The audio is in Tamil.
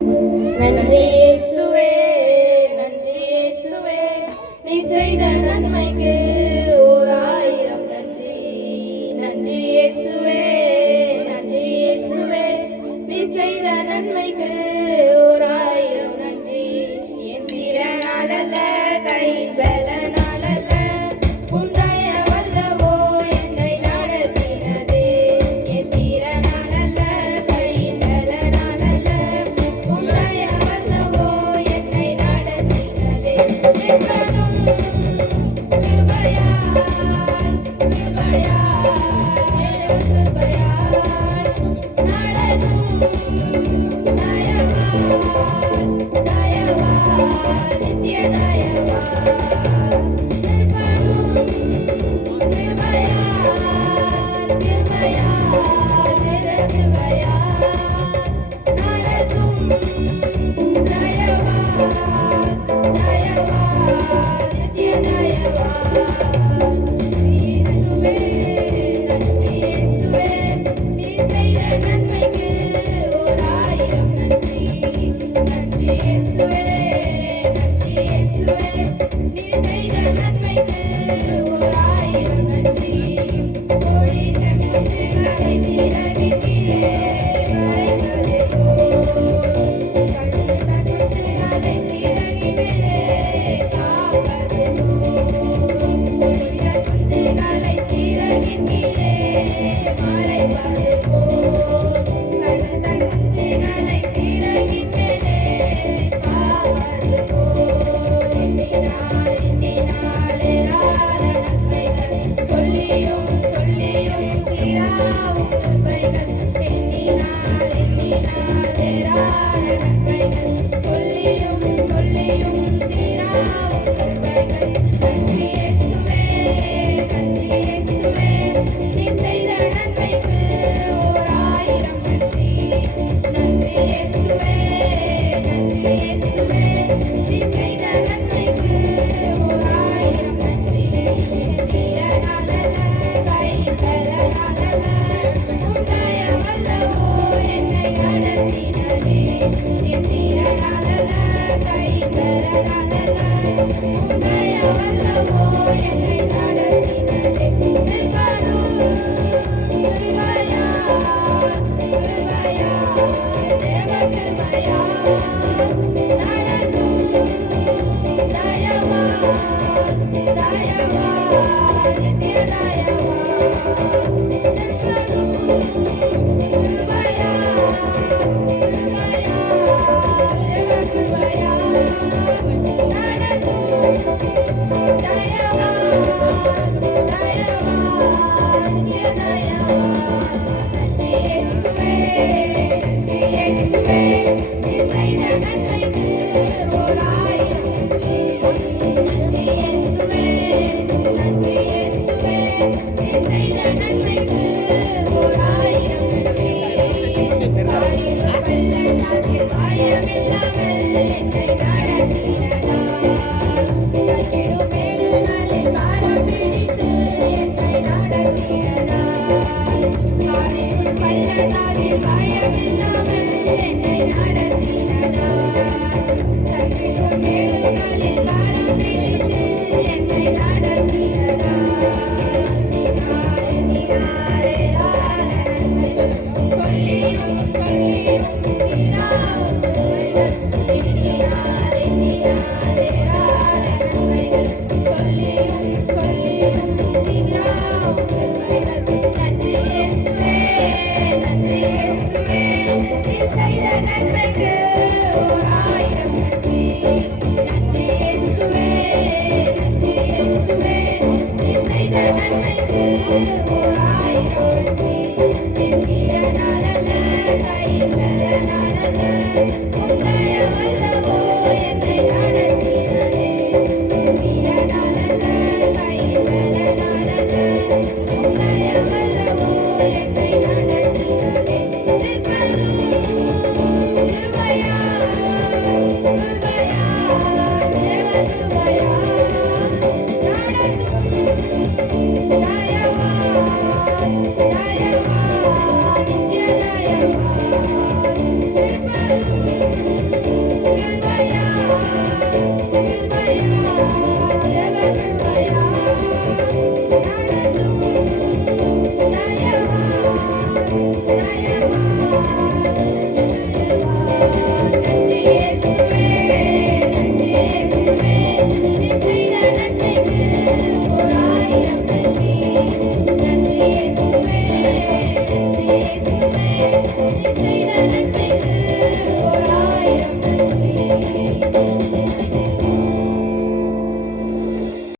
நன்றி இயேசுவே, நன்றி இயேசுவே, நீ செய்த நன்மைக்கு ஓர் ஆயிரம் நன்றி. நன்றி இயேசுவே, நன்றி இயேசுவே, நீ செய்த நன்மைக்கு ஓர் ஆயிரம் நன்றி. என் திறனால் அல்ல, கை பலனால் அல்ல, உம் தயவு வல்லவோ என்னை நடத்தினதே. என் திறனால் அல்ல, கை பலனால் அல்ல, உம் தயவு வல்லவோ என்னை நடத்தினதே. எப்போதும் கிருபையாய், கிருபையாய், தேவ கிருபையாய், நடத்தும் தயவாய், தயவாய், நித்திய தயவாய். எப்போதும் கிருபையாய், கிருபையாய், தேவ கிருபையாய், நடத்தும் தயவாய், தயவாய், நித்திய தயவாய். இயேசுவே, நன்றி இயேசுவே, நீ செய்த நன்மைக்கு ஓர் ஆயிரம் நன்றி. நன்றி இயேசுவே, நன்றி இயேசுவே, நீ செய்த நன்மைக்கு ஓர் ஆயிரம் நன்றி. பொழிந்த முத்துகளை சிறகின் கீழே மறைப்பது போல், கழுந்த முத்துகளை சிறகின் மேலே காப்பது போல், பொழிந்த முத்துகளை சிறகின் கீழே மறைப்பது போல், கழுந்த முத்துகளை சிறகின் மேலே காப்பது போல். எண்ணினால் எண்ணினாலே ராத நன்மைகள், சொல்லியும் சொல்லியும் தீராவும் கிருபைகள். எண்ணினால் எண்ணினாலே ராத நன்மைகள், சொல்லியும் சொல்லியும் தீராவும் கிருபைகள். நன்றி இயேசுவே, நன்றி இயேசுவே, நீ செய்த நன்மைக்கு ஓர் ஆயிரம் நன்றி. நன்றி இயேசுவே, நன்றி இயேசுவே, நீ செய்த நன்மைக்கு ஓர் ஆயிரம் நன்றி. நீரனால் அல்ல, கை பலனால் அல்ல, உம் தயவு வல்லவோ என்னை நடத்தினதே. நீரனால் அல்ல, கை பலனால் அல்ல, உம் தயவு வல்லவோ என்னை நடத்தினதே. நிற்பதும் கிருபையாய், கிருபையாய், தேவ கிருபையாய், நடத்தும் தயவாய், தயவாய், நித்திய தயவாய். நிற்பதும் கிருபையாய், கிருபையாய், தேவ கிருபையாய், நடத்தும் தயவாய், தயவாய், நித்திய தயவாய். நன்றி இயேசுவே, நன்றி இயேசுவே, நீ செய்த நன்மைக்கு ஓர் ஆயிரம் நன்றி. நன்றி இயேசுவே, நன்றி இயேசுவே, நீ செய்த நன்மைக்கு ஓர் ஆயிரம் நன்றி. ஆயிரம் பள்ளத்தாக்கில் பயமில்லாமல் என்னை நடத்தினதால், சற்கிடும் மேடுகளில் பாரம் பிடித்து என்னை நடத்தினதால், ஆயிரம் பள்ளத்தாக்கில் பயமில்லாமல் என்னை நடத்தினதால், சற்கிடும் மேடுகளில் பாரம் பிடித்து என்னை நடத்தினதால், எண்ணினாலே ராத நன்மைகள், சொல்லியும் சொல்லியும் தீராவும் கிருபைகள். எண்ணினால் எண்ணினாலே ராத நன்மைகள், சொல்லியும் சொல்லியும் தீராவும் கிருபைகள். நன்றி இயேசுவே, நன்றி இயேசுவே, நீ செய்த நன்மைக்கு ஓர் ஆயிரம் நன்றி. நன்றி இயேசுவே, நன்றி இயேசுவே, நீ செய்த நன்மைக்கு ஓர் ஆயிரம் நன்றி. எண்ணினால் அல்ல, கை பலனால் அல்ல, உம் தயவு வல்லவோ என்னை நடத்தினதே. எண்ணினால் அல்ல, கை பலனால் அல்ல, உம் தயவு வல்லவோ என்னை நடத்தினதே. நிற்பதும் கிருபையாய், கிருபையாய், தேவ கிருபையாய், நடத்தும் தயவாய், தயவாய், நித்திய தயவாய். கிருபையா